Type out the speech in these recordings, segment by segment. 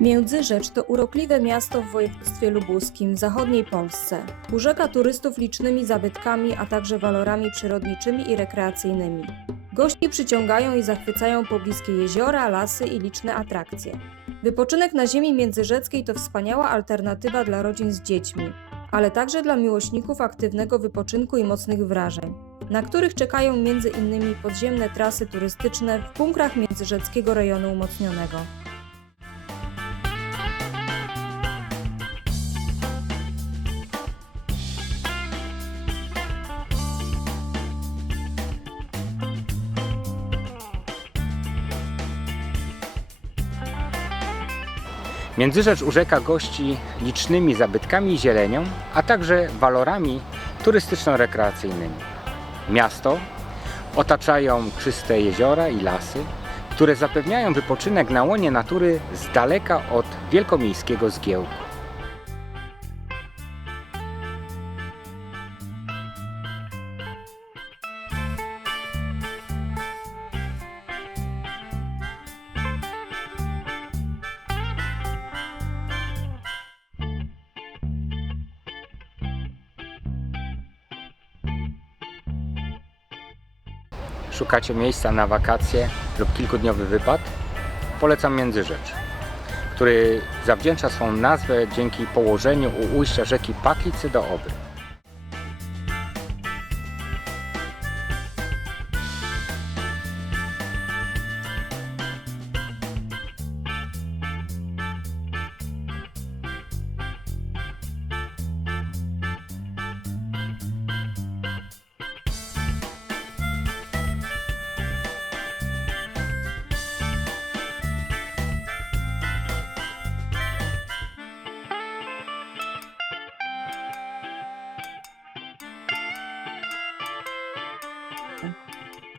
Międzyrzecz to urokliwe miasto w województwie lubuskim w zachodniej Polsce. Urzeka turystów licznymi zabytkami, a także walorami przyrodniczymi i rekreacyjnymi. Gości przyciągają i zachwycają pobliskie jeziora, lasy i liczne atrakcje. Wypoczynek na ziemi międzyrzeckiej to wspaniała alternatywa dla rodzin z dziećmi, ale także dla miłośników aktywnego wypoczynku i mocnych wrażeń, na których czekają m.in. podziemne trasy turystyczne w bunkrach międzyrzeckiego rejonu umocnionego. Międzyrzecz urzeka gości licznymi zabytkami i zielenią, a także walorami turystyczno-rekreacyjnymi. Miasto otaczają czyste jeziora i lasy, które zapewniają wypoczynek na łonie natury z daleka od wielkomiejskiego zgiełku. Szukacie miejsca na wakacje lub kilkudniowy wypad? Polecam Międzyrzecz, który zawdzięcza swą nazwę dzięki położeniu u ujścia rzeki Paklicy do Obry.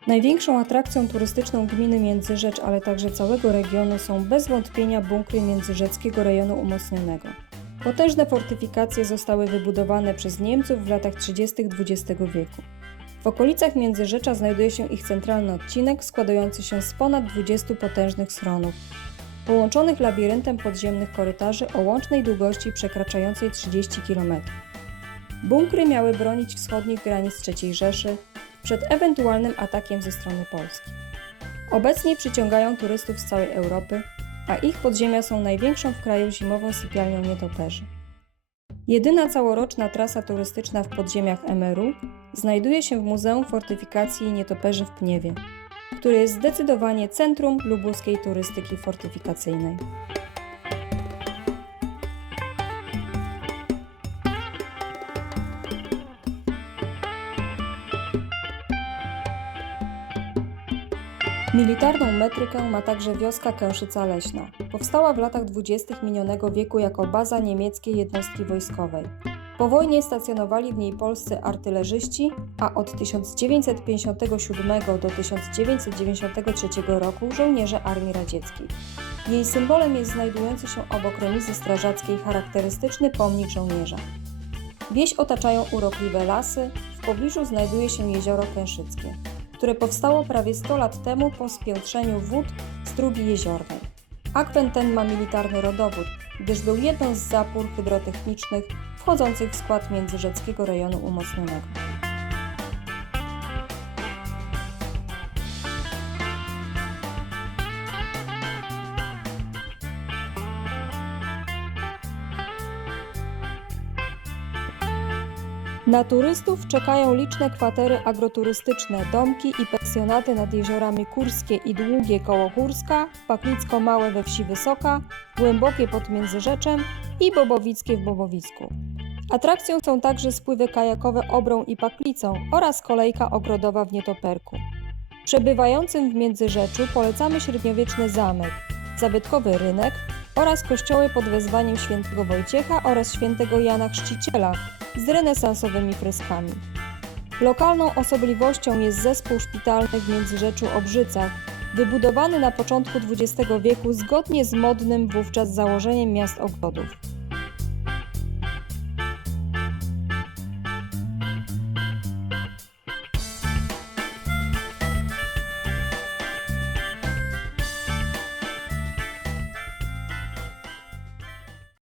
Największą atrakcją turystyczną gminy Międzyrzecz, ale także całego regionu są bez wątpienia bunkry Międzyrzeckiego Rejonu Umocnionego. Potężne fortyfikacje zostały wybudowane przez Niemców w latach 30. XX wieku. W okolicach Międzyrzecza znajduje się ich centralny odcinek składający się z ponad 20 potężnych schronów, połączonych labiryntem podziemnych korytarzy o łącznej długości przekraczającej 30 km. Bunkry miały bronić wschodnich granic III Rzeszy, przed ewentualnym atakiem ze strony Polski. Obecnie przyciągają turystów z całej Europy, a ich podziemia są największą w kraju zimową sypialnią nietoperzy. Jedyna całoroczna trasa turystyczna w podziemiach MRU znajduje się w Muzeum Fortyfikacji Nietoperzy w Pniewie, które jest zdecydowanie centrum lubuskiej turystyki fortyfikacyjnej. Militarną metrykę ma także wioska Kęszyca Leśna. Powstała w latach dwudziestych minionego wieku jako baza niemieckiej jednostki wojskowej. Po wojnie stacjonowali w niej polscy artylerzyści, a od 1957 do 1993 roku żołnierze Armii Radzieckiej. Jej symbolem jest znajdujący się obok remizy strażackiej charakterystyczny pomnik żołnierza. Wieś otaczają urokliwe lasy, w pobliżu znajduje się jezioro Kęszyckie które powstało prawie 100 lat temu po spiętrzeniu wód strugi jeziornej. Akwent ten ma militarny rodowód, gdyż był jedną z zapór hydrotechnicznych wchodzących w skład Międzyrzeckiego Rejonu Umocnionego. Na turystów czekają liczne kwatery agroturystyczne, domki i pensjonaty nad jeziorami Kurskie i Długie koło Kurska, Paklicko Małe we wsi Wysoka, Głębokie pod Międzyrzeczem i Bobowickie w Bobowicku. Atrakcją są także spływy kajakowe Obrą i Paklicą oraz kolejka ogrodowa w Nietoperku. Przebywającym w Międzyrzeczu polecamy średniowieczny zamek, zabytkowy rynek oraz kościoły pod wezwaniem świętego Wojciecha oraz świętego Jana Chrzciciela z renesansowymi freskami. Lokalną osobliwością jest zespół szpitalny w Międzyrzeczu Obrzycach, wybudowany na początku XX wieku zgodnie z modnym wówczas założeniem miast ogrodów.